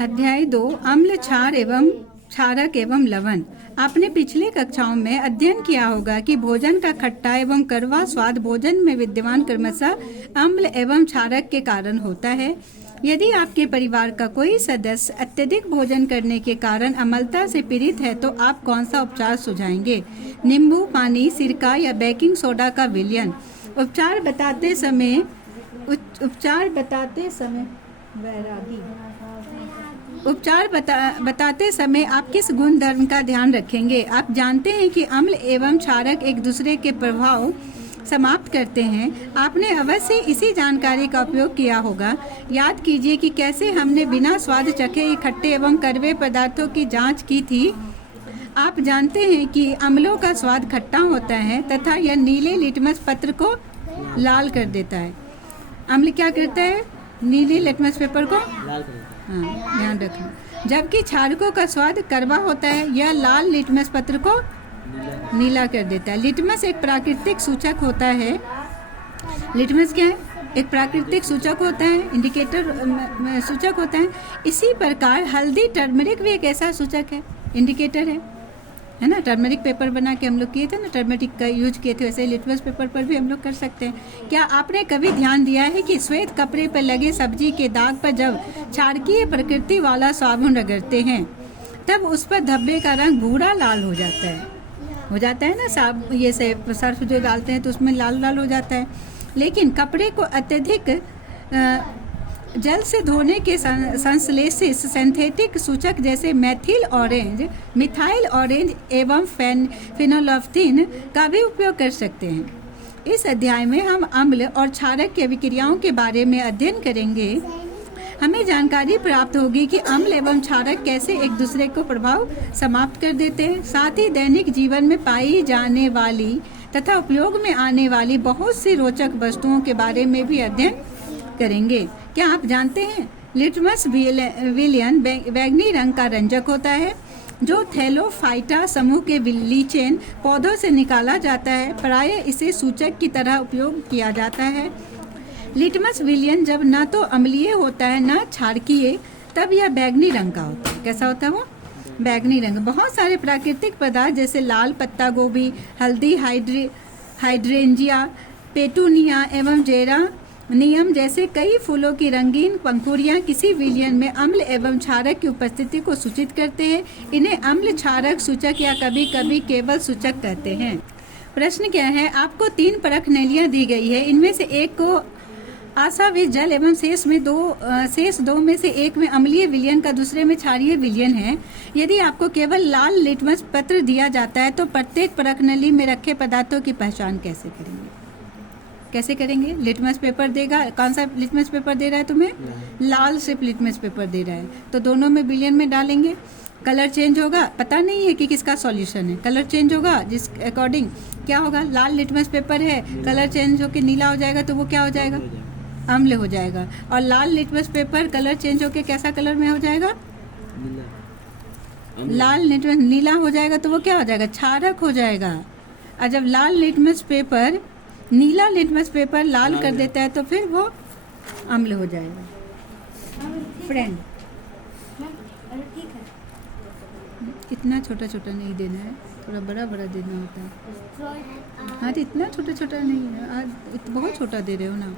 अध्याय 2 अम्ल क्षार एवं क्षारक एवं लवण। आपने पिछले कक्षाओं में अध्ययन किया होगा कि भोजन का खट्टा एवं कड़वा स्वाद भोजन में विद्यमान क्रमशः अम्ल एवं क्षारक के कारण होता है। यदि आपके परिवार का कोई सदस्य अत्यधिक भोजन करने के कारण अम्लता से पीड़ित है तो आप कौन सा उपचार सुझाएंगे? नींबू पानी, सिरका या बेकिंग सोडा का विलयन। उपचार बताते समय आप किस गुण धर्म का ध्यान रखेंगे? आप जानते हैं कि अम्ल एवं क्षारक एक दूसरे के प्रभाव समाप्त करते हैं। आपने अवश्य इसी जानकारी का उपयोग किया होगा। याद कीजिए कि कैसे हमने बिना स्वाद चखे खट्टे एवं कड़वे पदार्थों की जांच की थी। आप जानते हैं कि अम्लों का स्वाद खट्टा होता है तथा यह नीले लिटमस पत्र को लाल कर देता है। अम्ल क्या करता है? नीले लिटमस पेपर को लाल कर देता है। हाँ, ध्यान रखना। जबकि क्षारकों का स्वाद कड़वा होता है, यह लाल लिटमस पत्र को नीला कर देता है। लिटमस एक प्राकृतिक सूचक होता है। लिटमस क्या है? एक प्राकृतिक सूचक होता है, इंडिकेटर सूचक होता है। इसी प्रकार हल्दी, टर्मरिक भी एक ऐसा सूचक है, इंडिकेटर है ना। टर्मरिक पेपर बना के हम लोग किए थे ना, टर्मरिक का यूज किए थे, वैसे लिटमस पेपर पर भी हम लोग कर सकते हैं। क्या आपने कभी ध्यान दिया है कि श्वेत कपड़े पर लगे सब्जी के दाग पर जब क्षारकीय प्रकृति वाला साबुन रगड़ते हैं तब उस पर धब्बे का रंग भूरा लाल हो जाता है ना। ये से सर्फ जो डालते हैं तो उसमें लाल लाल हो जाता है। लेकिन कपड़े को अत्यधिक जल से धोने के संश्लेषित सिंथेटिक सूचक जैसे मिथाइल ऑरेंज एवं फेनोल्फथीन का भी उपयोग कर सकते हैं। इस अध्याय में हम अम्ल और क्षारक के विक्रियाओं के बारे में अध्ययन करेंगे। हमें जानकारी प्राप्त होगी कि अम्ल एवं क्षारक कैसे एक दूसरे को प्रभाव समाप्त कर देते हैं। साथ ही दैनिक जीवन में पाई जाने वाली तथा उपयोग में आने वाली बहुत सी रोचक वस्तुओं के बारे में भी अध्ययन करेंगे। क्या आप जानते हैं लिटमस विलयन बैंगनी रंग का रंजक होता है जो थैलोफाइटा समूह के लीचेन पौधों से निकाला जाता है। प्रायः इसे सूचक की तरह उपयोग किया जाता है। लिटमस विलयन जब न तो अम्लीय होता है न क्षारकीय, तब यह बैंगनी रंग का होता है। कैसा होता है वो? बैंगनी रंग। बहुत सारे प्राकृतिक पदार्थ जैसे लाल पत्ता गोभी, हल्दी, हाइड्रेंजिया, पेटूनिया एवं जेरानियम जैसे कई फूलों की रंगीन पंखुड़ियां किसी विलयन में अम्ल एवं क्षारक की उपस्थिति को सूचित करते हैं। इन्हें अम्ल क्षारक सूचक या कभी कभी केवल सूचक कहते हैं। प्रश्न क्या है? आपको 3 परख नलियां दी गई है। इनमें से एक को आशावित जल एवं शेष 2 में से एक में अम्लीय विलयन का, दूसरे में क्षारीय विलयन है। यदि आपको केवल लाल लिटमस पत्र दिया जाता है तो प्रत्येक परख नली में रखे पदार्थों की पहचान कैसे करेंगे? लिटमस पेपर देगा। कौन सा लिटमस पेपर दे रहा है तुम्हें? लाल सिर्फ लिटमस पेपर दे रहा है, तो दोनों में विलयन में डालेंगे। कलर चेंज होगा, पता नहीं है कि किसका सॉल्यूशन है। कलर चेंज होगा जिस अकॉर्डिंग क्या होगा? लाल लिटमस पेपर है, कलर चेंज होकर नीला हो जाएगा तो वो क्या हो जाएगा? अम्ल हो जाएगा। और लाल लिटमस पेपर कलर चेंज होकर कैसा कलर में हो जाएगा? लाल लिटमस नीला हो जाएगा तो वो क्या हो जाएगा? क्षारक हो जाएगा। और जब लाल लिटमस पेपर नीला लिटमस पेपर लाल कर देता है तो फिर वो अम्ल हो जाएगा। फ्रेंड, इतना छोटा छोटा नहीं देना है, थोड़ा बड़ा बड़ा देना होता है। हाँ तो इतना छोटा छोटा नहीं है, आज बहुत छोटा दे रहे हो ना।